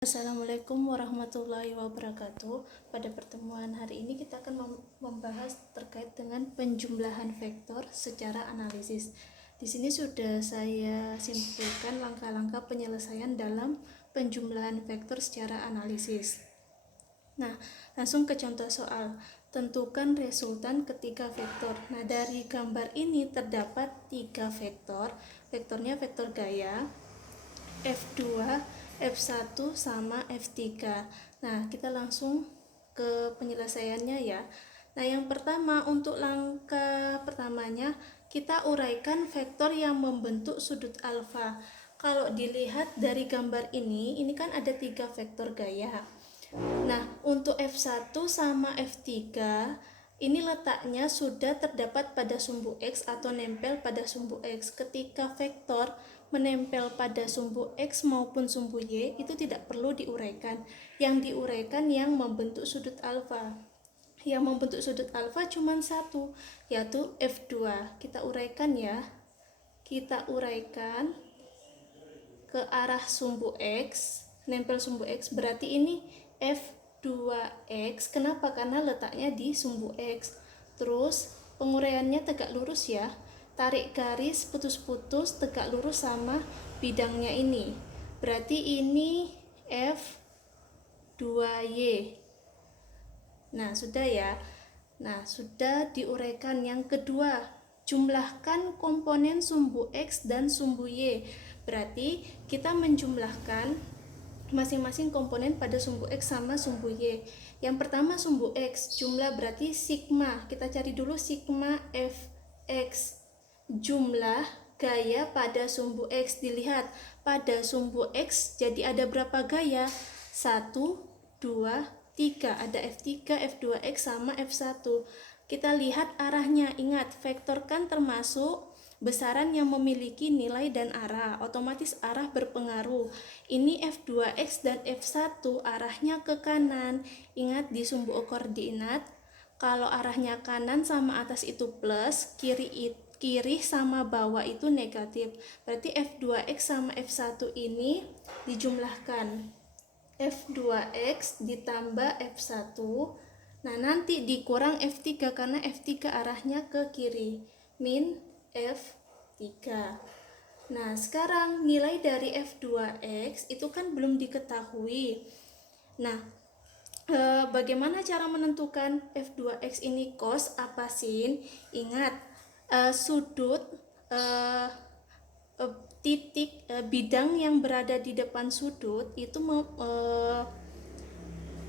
Assalamualaikum warahmatullahi wabarakatuh. Pada pertemuan hari ini kita akan membahas terkait dengan penjumlahan vektor secara analisis. Di sini sudah saya simpulkan langkah-langkah penyelesaian dalam penjumlahan vektor secara analisis. Nah, langsung ke contoh soal. Tentukan resultan ketiga vektor. Nah, dari gambar ini terdapat 3 vektor. Vektornya vektor gaya, F2, F1 sama F3. Nah, kita langsung ke penyelesaiannya ya. Nah, yang pertama, untuk langkah pertamanya kita uraikan vektor yang membentuk sudut alfa. Kalau dilihat dari gambar ini kan ada 3 vektor gaya. Nah, untuk F1 sama F3 ini letaknya sudah terdapat pada sumbu X atau nempel pada sumbu X. Ketika vektor menempel pada sumbu X maupun sumbu Y itu tidak perlu diuraikan. Yang diuraikan yang membentuk sudut alfa. Yang membentuk sudut alfa cuma satu, yaitu F2. Kita uraikan ya. Kita uraikan ke arah sumbu X, nempel sumbu X, berarti ini F2X. Kenapa? Karena letaknya di sumbu X. Terus penguraiannya tegak lurus ya. Tarik garis putus-putus tegak lurus sama bidangnya ini. Berarti ini F2Y. Nah, sudah ya. Nah, sudah diuraikan. Yang kedua, jumlahkan komponen sumbu X dan sumbu Y. Berarti kita menjumlahkan masing-masing komponen pada sumbu X sama sumbu Y. Yang pertama sumbu X, jumlah berarti sigma. Kita cari dulu sigma Fx. Jumlah gaya pada sumbu X. Dilihat pada sumbu X jadi ada berapa gaya? 1, 2, 3. Ada F3, F2X sama F1. Kita lihat arahnya. Ingat, vektor kan termasuk besaran yang memiliki nilai dan arah. Otomatis arah berpengaruh. Ini F2X dan F1 arahnya ke kanan. Ingat di sumbu koordinat, kalau arahnya kanan sama atas itu plus, kiri sama bawah itu negatif. Berarti F2X sama F1 ini dijumlahkan. F2X ditambah F1. Nah, nanti dikurang F3 karena F3 arahnya ke kiri. Min F3. Nah, sekarang nilai dari F2X itu kan belum diketahui. Nah, bagaimana cara menentukan F2X ini cos apa sin? Ingat, sudut titik bidang yang berada di depan sudut itu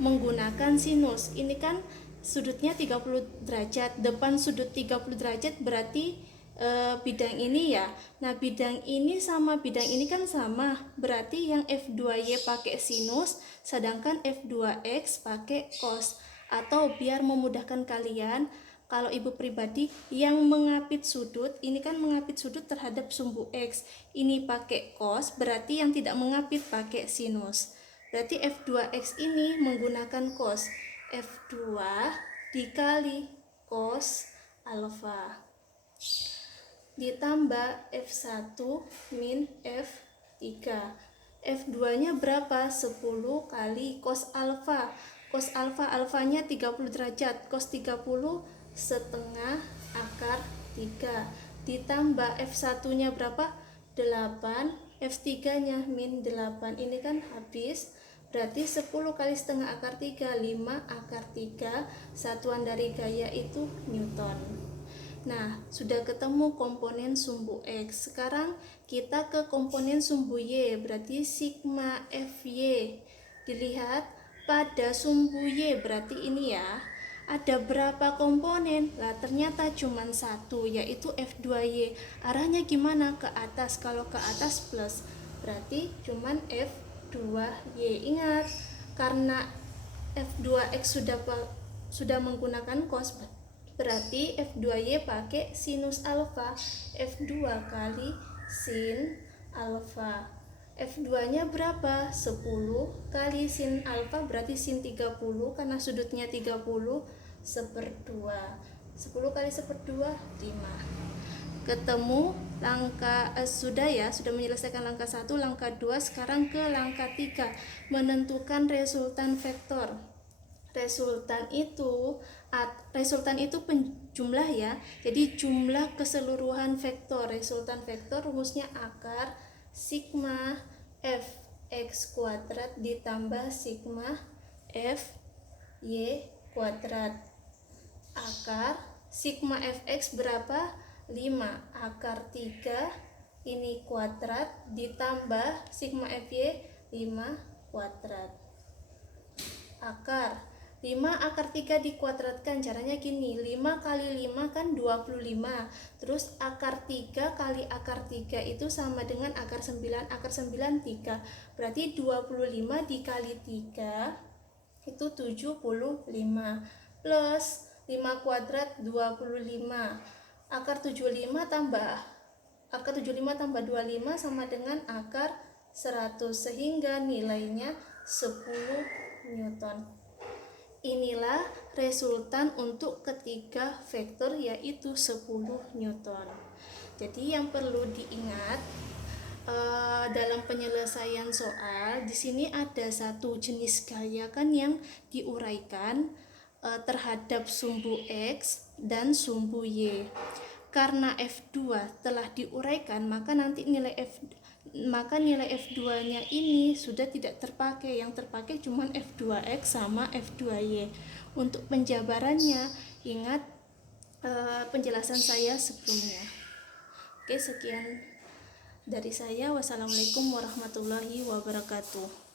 menggunakan sinus. Ini kan sudutnya 30 derajat. Depan sudut 30 derajat berarti bidang ini ya. Nah, bidang ini sama bidang ini kan sama. Berarti yang F2Y pakai sinus, sedangkan F2X pakai cos. Atau biar memudahkan kalian, kalau ibu pribadi yang mengapit sudut, ini kan mengapit sudut terhadap sumbu X. Ini pakai cos, berarti yang tidak mengapit pakai sinus. Berarti F2X ini menggunakan cos. F2 dikali cos alfa ditambah F1 min F3. F2 nya berapa? 10 kali cos alfa. Cos alfa, alfanya 30 derajat. Cos 30 setengah akar 3. Ditambah F1 nya berapa? 8. F3 nya min 8. Ini kan habis. Berarti 10 kali setengah akar 3, 5 akar 3. Satuan dari gaya itu Newton. Nah, sudah ketemu komponen sumbu X. Sekarang kita ke komponen sumbu Y, berarti sigma Fy. Dilihat pada sumbu Y, berarti ini ya, ada berapa komponen? Lah, ternyata cuma satu, yaitu F2Y. Arahnya gimana? Ke atas. Kalau ke atas plus, berarti cuma F2Y. Ingat, karena F2X sudah menggunakan cos, berarti F2Y pakai sinus alfa. F2 kali sin alfa. F2 nya berapa? 10 kali sin alfa berarti sin 30, karena sudutnya 30, 1/2. 10 kali 1/2, 5. ketemu langkah sudah menyelesaikan langkah 1, langkah 2, sekarang ke langkah 3, menentukan resultan vektor. Resultan itu penjumlah ya. Jadi jumlah keseluruhan vektor. Resultan vektor rumusnya akar sigma fx kuadrat ditambah sigma fy kuadrat. Akar sigma fx berapa? 5. Akar 3 ini kuadrat ditambah sigma fy 5 kuadrat. Akar 5 akar 3 dikuadratkan, caranya gini, 5 kali 5 kan 25, terus akar 3 kali akar 3 itu sama dengan akar 9, akar 9 3, berarti 25 dikali 3 itu 75, plus 5 kuadrat 25, akar 75 tambah 25 sama dengan akar 100, sehingga nilainya 10 Newton. Inilah resultan untuk ketiga vektor, yaitu 10 Newton. Jadi yang perlu diingat dalam penyelesaian soal, di sini ada satu jenis gaya kan yang diuraikan terhadap sumbu X dan sumbu Y. Karena F2 telah diuraikan, maka nanti nilai F2-nya ini sudah tidak terpakai. Yang terpakai cuma F2X sama F2Y. Untuk penjabarannya, ingat penjelasan saya sebelumnya. Oke, sekian dari saya. Wassalamualaikum warahmatullahi wabarakatuh.